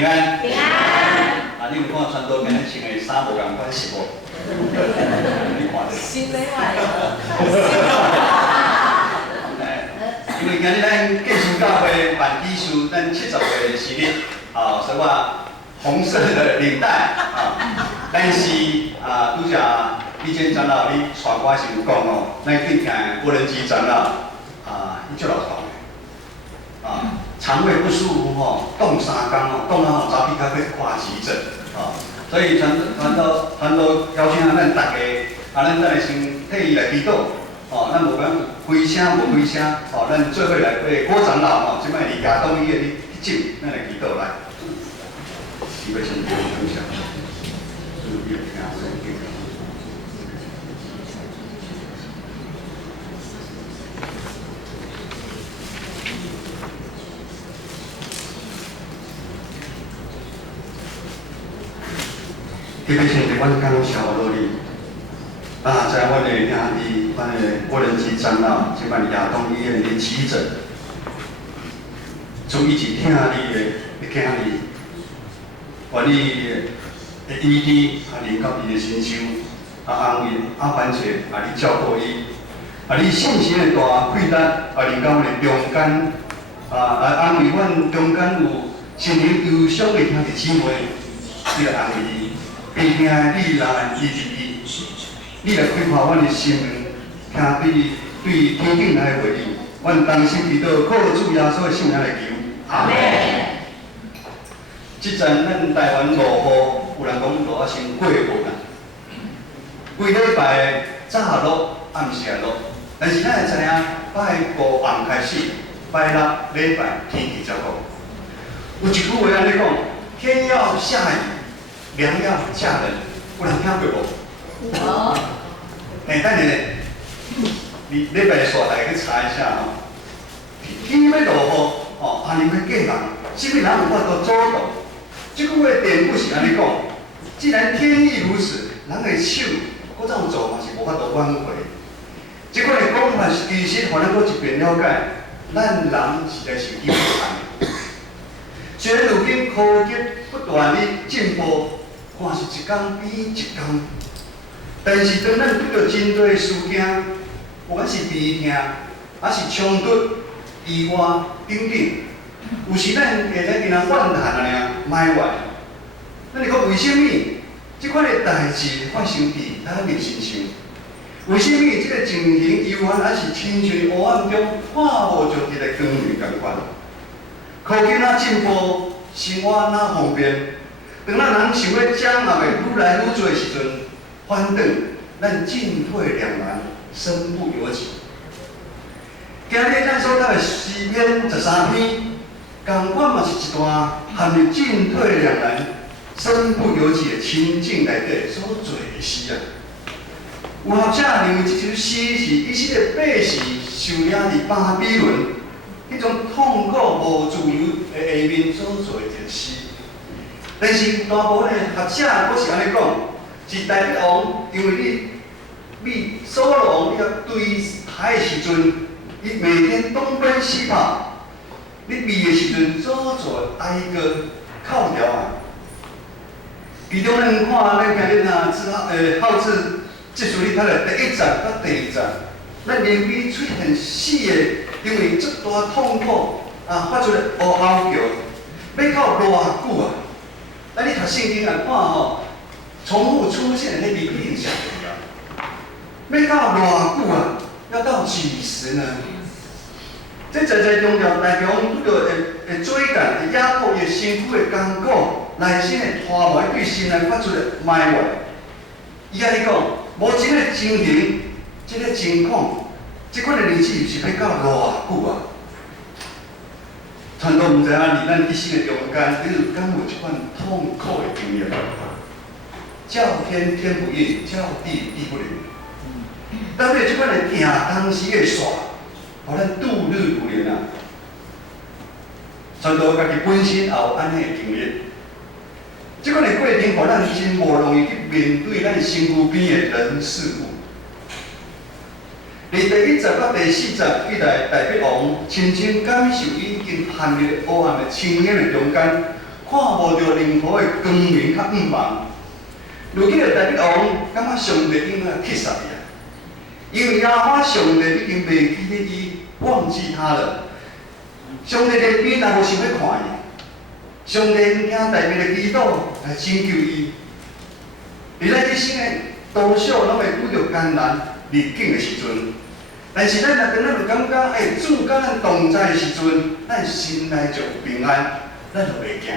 平安。平安。啊，你有看传道今日穿的衫无共款是无？你看着。新美外了。因为今日咱继续教会办基数，咱70岁生日，所以我红色的领带但是拄则李建长老你传我时有讲哦，咱去听无人机长老伊足老讲的肠胃不舒服冻3天冻到早起到去挂急诊所以传道邀请咱大家咱等下先替伊来祈祷。咱无讲开声无开声，咱做伙来为郭长老即摆离亚东医院去走，咱来祈祷来。预备先分享。预备先，阮感谢罗哩。在阮的兄弟，阮的无人机长老，即摆亚东医院的急诊，从以前听你的囝儿，愿你的医治，临到伊的身上，安慰反正你照顾伊，你信心的大配搭，临到阮的中间，安慰阮中间有心灵忧伤的兄弟姊妹，你来安慰伊，并听你来医治伊。你来开发阮的心门，听对天顶来的回应，阮同心祈祷，靠主耶稣的圣名来求。阿门。即阵咱台湾落雨，有人讲落啊先过无啦。规礼拜早落暗时落，但是咱会知影，拜五暗开始，拜六礼拜天气较好。有一句话安尼讲：天要下雨，娘要嫁人。有人听过无？有。等下你礼拜煞大家去查一下天要落雨安尼要嫁人，什么人有法度阻挡？这句话典故是安尼讲：既然天意如此，人的手搁怎做嘛是无法度挽回。这款的讲法是其实，互咱搁一遍了解，咱人实在是有限。虽然如今科技不断的进步，看是一天比一天。但是，当咱遇到真多事件，不管是悲痛，还是冲突、意外等等，有时咱会使跟人怨叹埋怨。咱是讲为什么这款的代志发生伫咱的身上？为什么这个情形犹原还是亲像黑暗中看无着一个光明同款？科技哪进步，生活哪方便？当咱人想要掌握的愈来愈多的时阵，反倒咱进退两难，身不由己。今日咱所读的诗篇13篇，同款嘛是一段含有进退两难、身不由己的情境内底所做的诗有学者认为这首诗是以色列百姓受领伫巴比伦迄种痛苦无自由的下面所做的一个诗。但是大部分的学者佫是安尼讲。是大卫王，因为你扫罗王你要对台的时阵，你每天东奔西跑，你避的时阵所做哀歌靠调其中咱看咱今日浩志这首你读的第1章到第2章，咱连续出现4个，因为这大痛苦发出来乌嚎叫，要到偌久咱你读圣经来看重复出现的那个印象，要到偌久要到几时呢？这在中条内容拄着会追赶、会压迫伊身躯的艰苦，内心的拖磨，对神来发出的埋怨。伊安尼讲，无即个情形，即个情况，即款的日子是要到偌久传道唔知影伫咱一生的中间，你有敢有即款痛苦的经验？叫天天不应，叫地地不灵。当然，即款的行当时的线，互咱度日如年传道家己本身也有安尼的经历。即款的过程，互咱真无容易去面对咱身躯边的人事物。第1章到第4章，以来大卫王深深感受已经陷入黑暗的深渊的中间，看看无到任何的光明较暗茫。如今的大力王感觉上帝应该去杀伊啊，因为亚哈上帝已经袂记得伊，忘记他了。上帝连边也无想要看伊，上帝毋听大卫的祈祷来拯救伊。伫咱一生的多少拢会拄着艰难逆境的时阵，但是咱若当咱就感觉主甲咱同在的时阵，咱心内就有平安，咱就袂惊。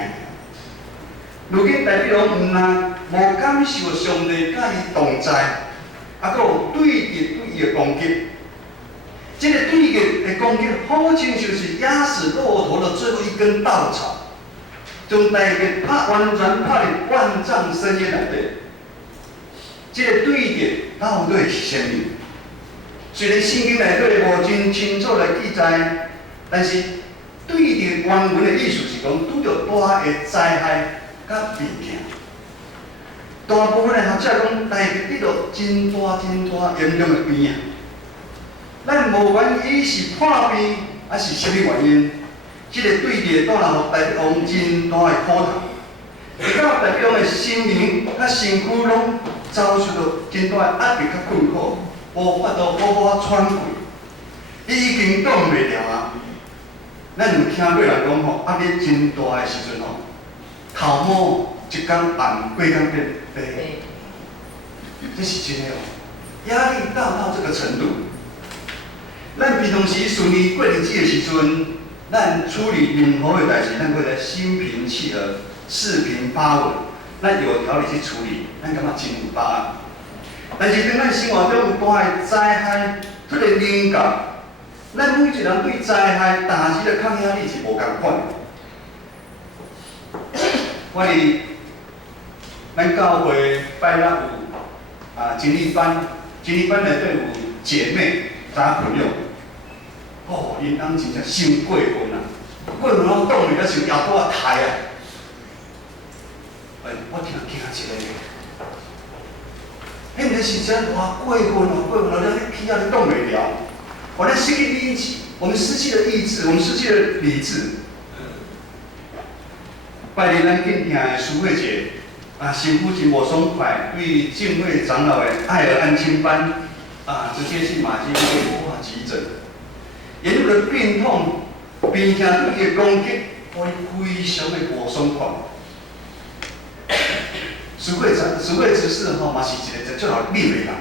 如今大力王毋但无感受上帝甲伊同在，还佫有对敌对伊的攻击。这个对敌的攻击，好亲像是压死骆驼的最后一根稻草，将大敌完全拍入万丈深渊内底。这个对敌到底是啥物？虽然圣经内底无真清楚来记载，但是对敌原文的意思是讲，拄着大的灾害甲危险。大部分的学者讲，大敌遇到真大严重的病啊。咱无管伊是破病，还是啥物原因，这个对敌带来互大力王真大的苦痛。直到大力王的心灵甲身躯拢遭受到真大的压力甲困苦，无法度好好喘气，伊已经挡袂了啊！咱有听过人讲吼，压力真大的时阵吼，头毛一天红，过天变白，这是真的哦。压力大到这个程度，咱平常时顺利过日子的时阵，咱处理任何的代志，咱会来心平气和、四平八稳，咱有条理去处理，咱感觉真有把握。但是当咱生活中有大的灾害出来临到，咱每一个人对灾害、打击的抗压力是无共款的。我伫咱教会拜六有经理班，经理班内底有姐妹查朋友，哦，因翁真正伤过分啊！过分到挡袂了，像摇倒啊刣啊！我听一个。迄毋是真偌过分了，你气啊你挡袂了，我们失去理智，我们失去了意志，我们失去了理智。拜日咱敬听的淑慧姐心夫真无爽快，对敬会长老的爱儿安亲班直接去马偕医院挂急诊，沿路的病痛、病痛对伊的攻击，我非常的无爽快。淑慧执事吼，嘛是一个足老命的人啦。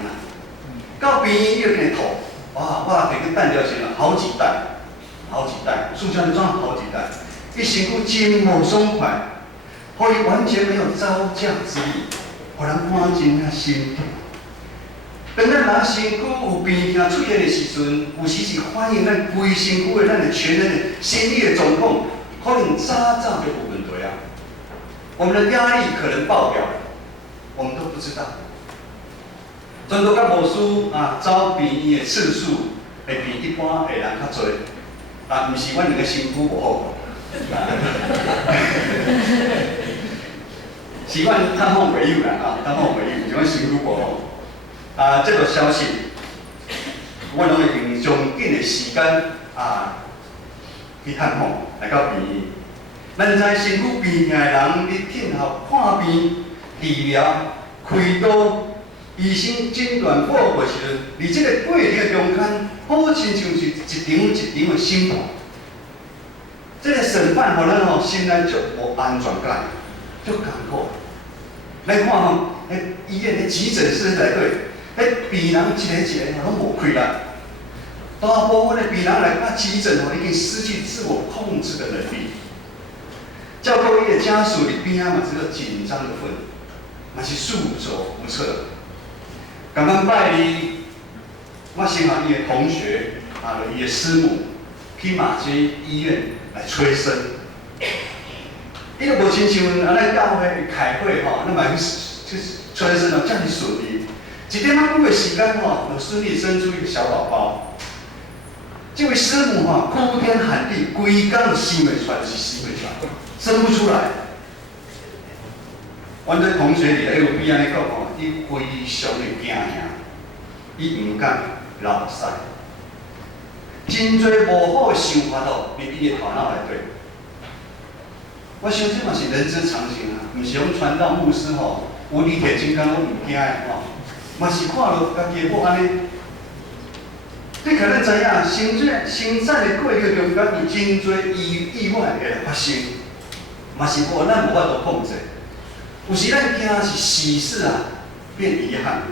到病院又给吐，哇！我摕去等了先啦，好几袋，塑胶装好几袋，伊身躯真无爽快，互伊完全没有招架之力，互人看真啊心痛。当咱人身躯有病痛出现的时阵，有时是反映咱规身躯的咱的全人的心理的状况，可能早就有问题啊。我们的压力可能爆表了。我们都不知道，全都甲无输走病院的次数会比一般的人较多。毋是阮两个身躯无好，是阮较好朋友啦较好朋友，是阮身躯无好。这个消息，我拢会用上紧的时间去探访，来到病院。咱知身躯病痛的人，你听候看病。治疗、开刀、医生诊断报告时阵，而这个过程的中间，好亲像是一场的审判。这个审判互咱心内足无安全感，足艰苦。咱看医院的急诊室内底，病人一个拢无开力。大部分的病人来看急诊已经失去自我控制的能力。照顾伊的家属伫边嘛，只有紧张的份。嘛是束手无策。刚刚拜哩，我先和伊的同学伊的师母去马偕医院来催生。伊都无亲像咱教会开会那么去催生这样顺利，一点仔久的时间就顺利生出一个小宝宝。这位师母哭天喊地，规工就生袂出来，生不出来。阮这同学伫 FB 安尼讲伊非常的惊吓，伊毋敢落屎，真侪无好的想法入伊的头脑内底。我想这嘛是人之常情啊，毋是讲传道牧师吼，有理铁金刚拢毋惊的吼，嘛是看到家己的某安尼。你可能知影，生产的过程中间有真侪意外会来发生，嘛是咱无法度控制。有时咱惊是喜事啊变遗憾。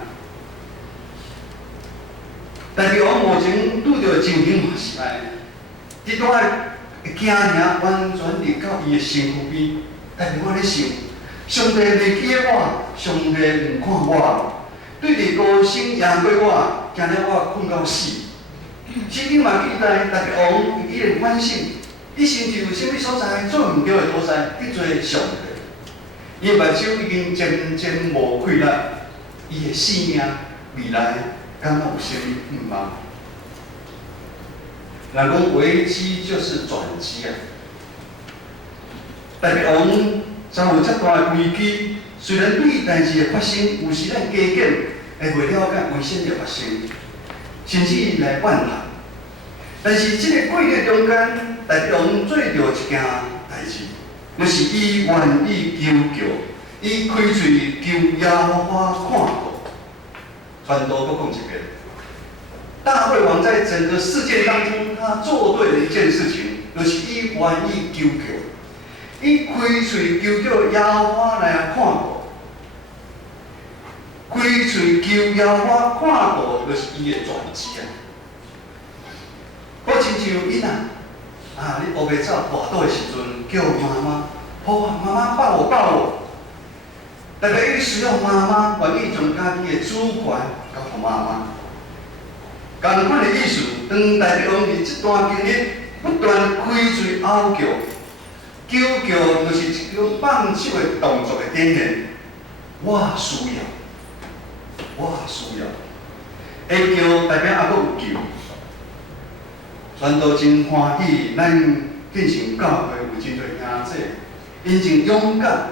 但是我目前拄着的情形嘛是安尼，这段会惊尔完全入到伊的身躯边，但是我咧想，上帝袂记我，上帝毋看我，对着高升赢过我，惊了我困到死。圣经嘛记载，大家王伊会反省，伊甚至有啥物所在做毋对的所在，得罪上帝。伊的目睭已经渐渐无气力，伊的生命未来敢有啥物毋茫？人讲危机就是转机啊！大家王遭有遮大的危机，虽然对代志的发生，有时咱加减会袂了解为甚会发生。甚至来怨叹，但是这个过程中间，大王做着一件代志，就是伊愿意求救，伊开嘴求耶和华看顾。传道搁讲一遍，大卫王在整个事件当中，他做对了一件事情，就是伊愿意求救，伊开嘴求救耶和华来看顾。开嘴求耶和华看顾，就是伊的转机啊！好亲像囡仔你学袂走跋倒的时阵，叫妈妈，好啊，妈妈抱我抱我。大家伊需要妈妈愿意将家己的主权交予妈妈。同款的意思，当大家王伫这段经历不断开嘴嗷叫，求救就是一种放手的动作的典现。我需要。我需要，会叫代表还佫有救。传道真欢喜，咱进行教会有真侪兄弟，因真勇敢。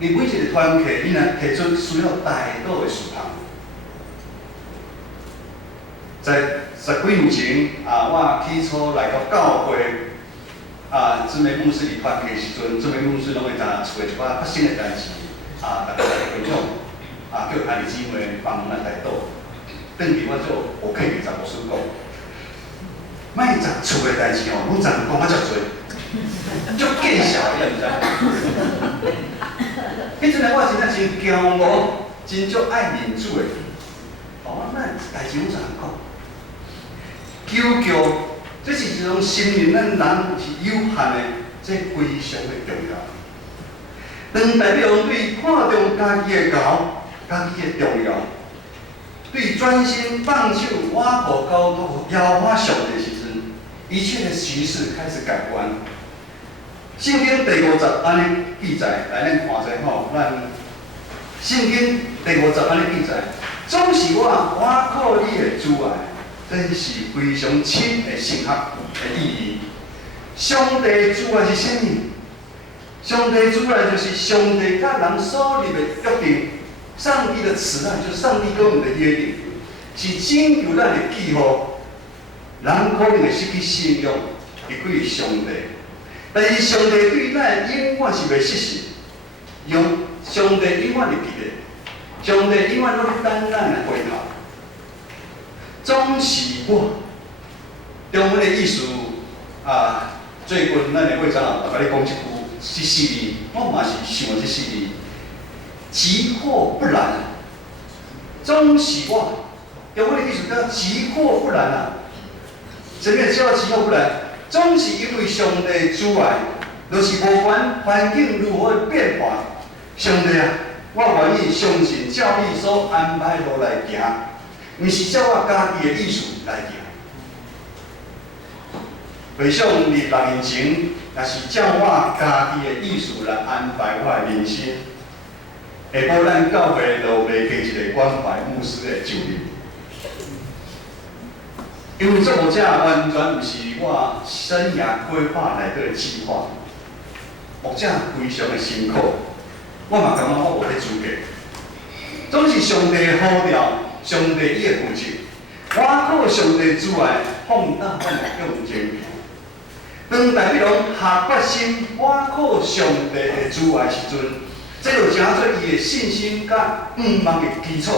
你每一个团契，你若提出需要带导的事项，在10几年前我起初来到教会姊妹牧师伫团契的时阵，姊妹牧师拢会知找一寡发生的代志大家来分享。叫兄弟姊妹帮忙来带导，等于我做我客气查某师讲，莫杂厝的代志拢杂讲遮多，足见笑的，你知？迄阵我真正真骄傲，真足爱民主的。咱代志拢怎讲？求救，这是一种心灵，咱人是有限的，这非常的重要。当代表对看重家己的教。家己的重要，对专心放手挖苦交托耶和华上帝的时阵，一切的局势开始改观。圣经第50安尼记载，来咱看者吼，圣经第50安尼记载，总是我靠你的主爱，这是非常深的神学的意义。上帝主爱是啥物？上帝主爱就是上帝甲人所立的约定。上帝的慈爱就是上帝跟我们的约定，是拯救咱的记号。人可能会失去信仰，离开上帝，但是上帝对咱永远是袂失信，上帝永远会记得，上帝永远拢等咱来回头。总是我，中文的意思最近咱的会长老甲你讲一句这4字，我嘛是想这4字。急祸不然，终是我。中文的意思叫急祸不然什么叫急祸不然？总是因为上帝主爱，就是无管环境如何变化，上帝我愿意相信照你所安排路来行，毋是照我家己的意思来行。回想入6年前，若是照我家己的意思来安排我的人生。下晡咱教会就袂加一个关怀牧师的就任，因为这个完全毋是我生涯规划内底的计划，目前非常的辛苦，我嘛感觉我无迄资格。总是上帝的呼召，上帝伊的负责，我靠上帝主爱，放胆咱来向前行。当大家拢下决心倚靠上帝的主爱时阵，这就成做伊的信心甲望的基础。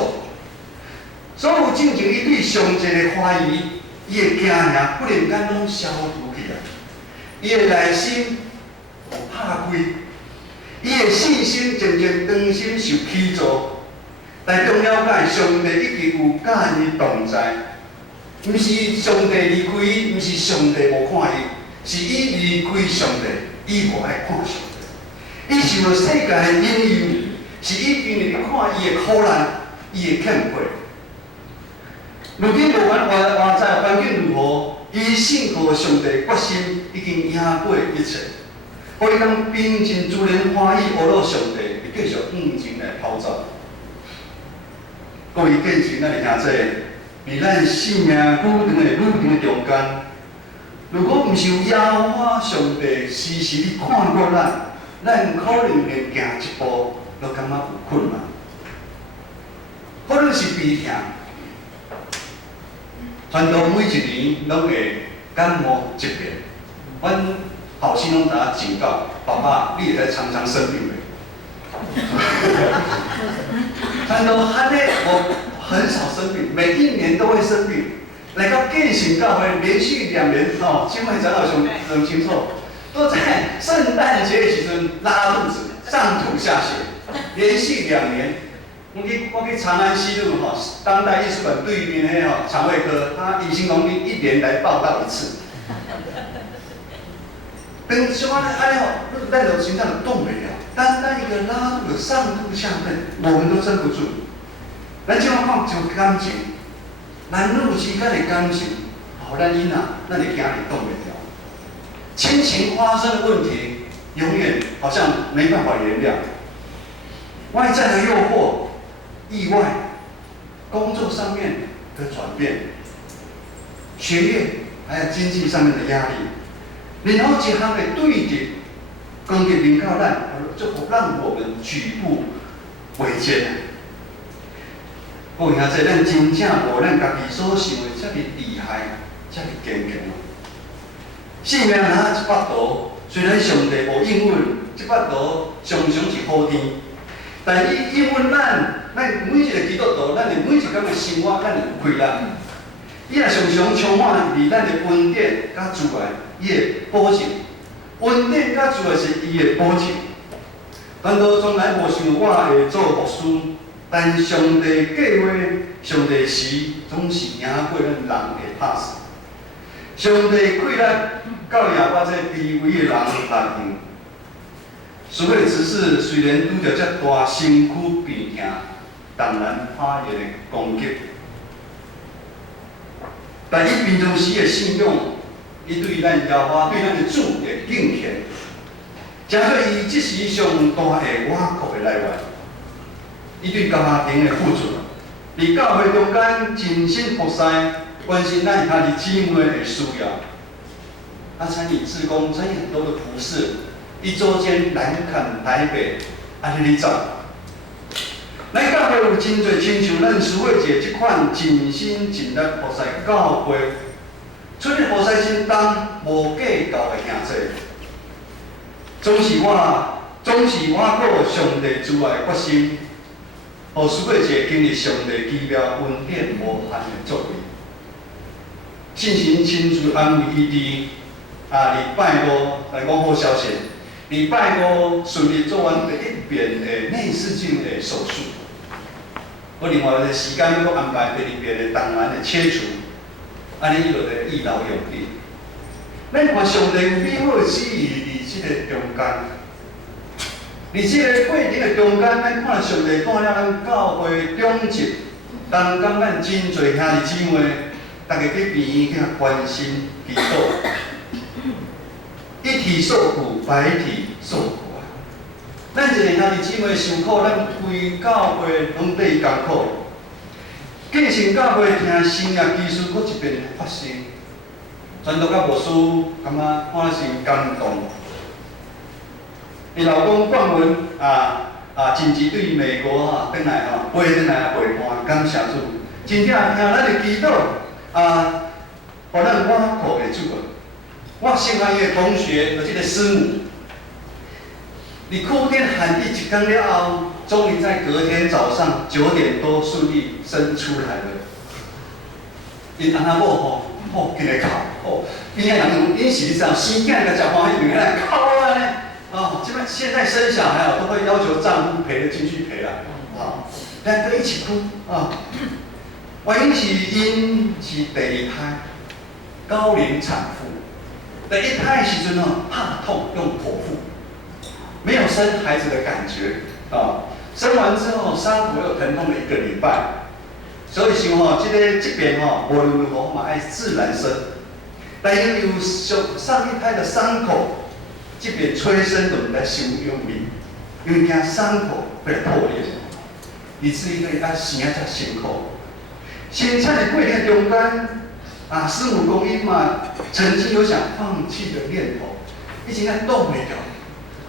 所有进前伊对上帝的怀疑，伊的惊吓忽然间拢消除去啊！伊的内心有拍开，伊的信心渐渐重新受起造。但重了解上帝已经有甲伊同在，毋是上帝离开伊，毋是上帝无看伊，是伊离开上帝，伊无爱看上帝。伊受了世界的引诱，是伊因为看伊的苦难，伊的欠缺。如今无管外在环境如何，伊信靠上帝决心已经赢过一切。可以讲平静自然欢喜，阿罗上帝会继续向前来跑走。各位见证咱的兄弟，伫咱生命旅程的中间，如果毋是有耶和华上帝时时咧看顾咱可能连行一步都感觉有困难，可能是悲痛。传统每一年拢会感冒疾病，阮后生拢知影警告爸爸，你会使常常生病袂？传统汉内我很少生病，每一年都会生病。来到建行教会连续2年哦，金会长老兄很清楚，都在圣诞节的时阵拉肚子、上吐下泻，连续2年。我去长安西路当代艺术馆对面迄肠胃科，他医生讲你1年来报道1次。等像安尼咱就心脏就动不了。单一个拉肚子、上吐下泻，我们都撑不住。咱即款看就感情，男女之间的感情，咱囡仔，咱就惊你动不了。亲情发生的问题，永远好像没办法原谅。外在的诱惑、意外、工作上面的转变、学业还有经济上面的压力，然后一项的对敌攻击临到咱，就让我们举步维艰。各位兄弟，咱真正无咱家己所想的遮尔厉害，遮尔坚强。性命若一百度，虽然上帝无应允，这百度常常是好天，但伊应允咱每一个基督徒，咱的每一天的生活，咱有快乐。伊也常常充满伫咱的恩典甲主爱，伊的保证。恩典甲主爱是伊的保证。咱都从来无想我会做牧师，但上帝计划、上帝时，总是赢过咱人的拍死。上帝快乐到也把这卑微的人力用。所谓只是虽然拄着遮大身躯病痛，当然他也的攻击，但伊平常时的信仰，伊对咱耶和华、对咱的主的敬虔，成做伊即时上大的倚靠的来源。伊对家庭的付出，伫教会中间尽心服侍，关心咱兄弟姊妹的需要，参与志工，参与很多的服事，一周间南崁台北，安尼哩走。咱教会有真侪亲像咱淑慧姐即款尽心尽力服侍教会，出去服侍真重，无计较的兄弟，总是我靠上帝主爱决心，互淑慧姐经历上帝奇妙恩典无限的作为。信心亲自安慰伊礼拜五来讲好消息，礼拜五顺利做完第1遍的内视镜的手术。我另外一个时间要安排第2遍的动脉的切除，安尼伊就会一劳永逸。咱看上帝有美好的旨意伫即个中间，伫即个过程的中间，咱看上帝带了咱教会中级，当讲咱真侪兄弟姊妹，大家去病院去关心祈祷，一体受苦，百体受苦。咱一个兄弟姊妹受苦，咱规教会拢对伊艰苦。建成教会听新约基事搁一遍发生，传道甲牧师感觉看是感动。伊老公冠文近期对美国转来飞转来陪伴，感谢主，真正听咱的祈祷互咱倚靠的主啊。我先看伊个同学，就这个师母，你哭天喊地一天了后，终于在隔天早上9点多顺利生出来了。因阿某吼，今日哭，吼，边仔人因是这样，生囝个食欢喜，原来哭啊呢。哦，基本现在生小孩都会要求丈夫陪着进去陪啦，啊，两个一起哭啊。原因是因是第2胎，高龄产妇，第1胎的时阵哦，怕痛用剖腹，没有生孩子的感觉啊。生完之后伤口又疼痛了1个礼拜，所以想吼，这边吼，无论如何嘛爱自然生，但因为上1胎的伤口，这边催生就唔来受用力，因为惊伤口会破裂，以至于对啊生才辛苦。生产的过程中间，啊，师母公因嘛，曾经有想放弃的念头，已经在动不了，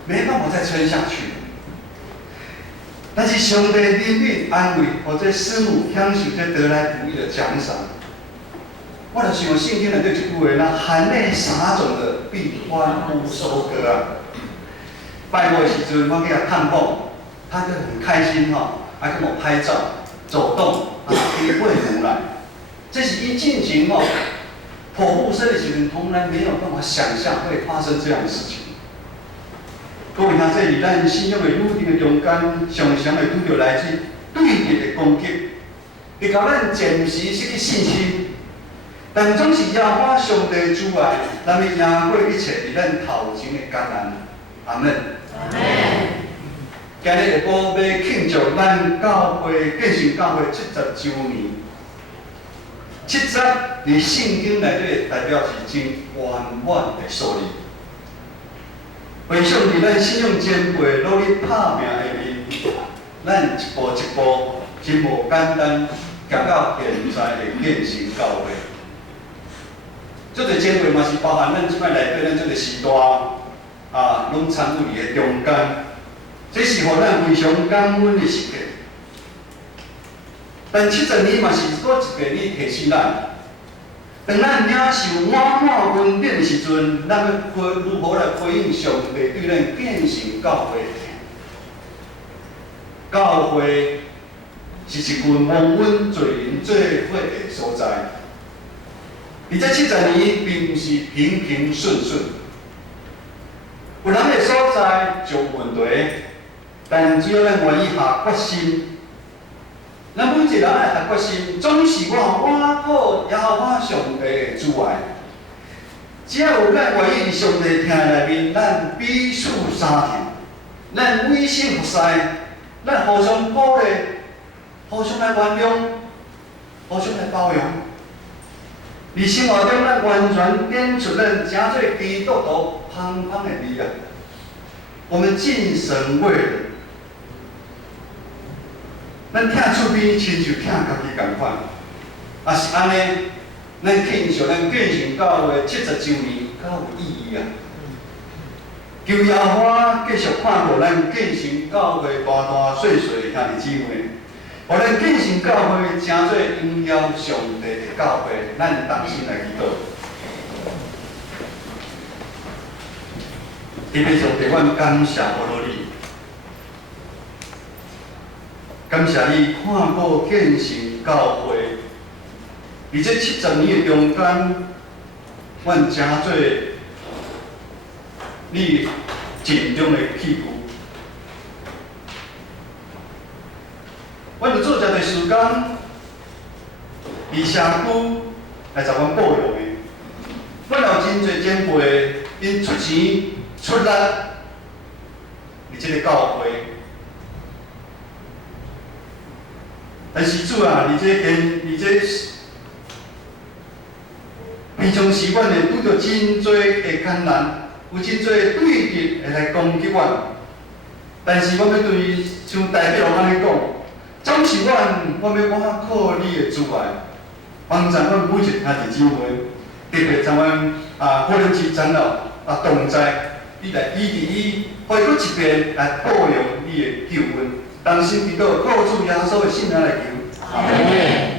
没办法再撑下去了。但是上帝怜悯安慰，或者师母享受这得来不易的奖赏。我就想圣经内底一句话，那含泪撒种的必欢呼收割啊！拜末的时阵，我去他探访，他就很开心哈，还跟我拍照、走动。去喂牛奶，这是一进行哦，剖腹生的时候，从来没有办法想象会发生这样的事情。各位兄弟，咱信仰的努力的中间，常常会拄到来自对敌的攻击，会甲咱暂时失去信心，但总是要我上帝的主爱，咱要赢过一切伫咱头前的艰难。阿门。阿门。今日下晡要庆祝咱教会建成教会70周年。70伫圣经内底代表是真圆满的数字。回想伫咱信仰前辈努力拍拼的面，咱一步一步真无简单，行到现在的建成教会。这个前辈嘛是包含咱即摆内底咱这个时代啊，拢参与伫个中间。这是互咱非常感恩的时刻，但70年嘛是搁一遍去提醒咱，当咱领受满满恩典的时阵，咱要如何来回应上帝对咱建成教会的听？教会是一群蒙恩罪人做伙的所在，而这70年并不是平平顺顺，有人的所在就有问题。但只要咱愿意下决心，咱每一个人爱下决心，总是我靠也我上帝的主爱。只要有咱愿意伫上帝听内面，咱彼此相挺，咱委身服侍，咱互相鼓励，互相来原谅，互相来包容。伫生活中，咱完全点出咱真做基督徒芳芳的美啊！我们敬神为人。咱听厝边亲像听家己共款，也是安尼，咱庆祝咱建成教会70周年，较有意义啊！求耶和华继续看顾咱建成教会大大细细的兄弟姊妹，互咱建成教会真做荣耀上帝的教会，咱同心来祈祷。特别上帝，阮感谢我罗你。感谢你看顾建成教会，伫这70年的中间，阮真做你尽忠的器具。阮着做这个时间，伫社区来甲阮保佑的。阮有真侪前辈，因出钱出力，伫这个教会。但是主啊，你这平常时阮会拄着真多的艰难，有真多对敌会来攻击阮。但是我要对像代表安尼讲，总是我要我靠你的主爱，帮助阮每一兄弟姊妹，特别在阮可能是长老同在，你来医治伊，再搁一遍来保佑你的救恩。同心祈祷，靠主耶稣的圣名来求。阿门。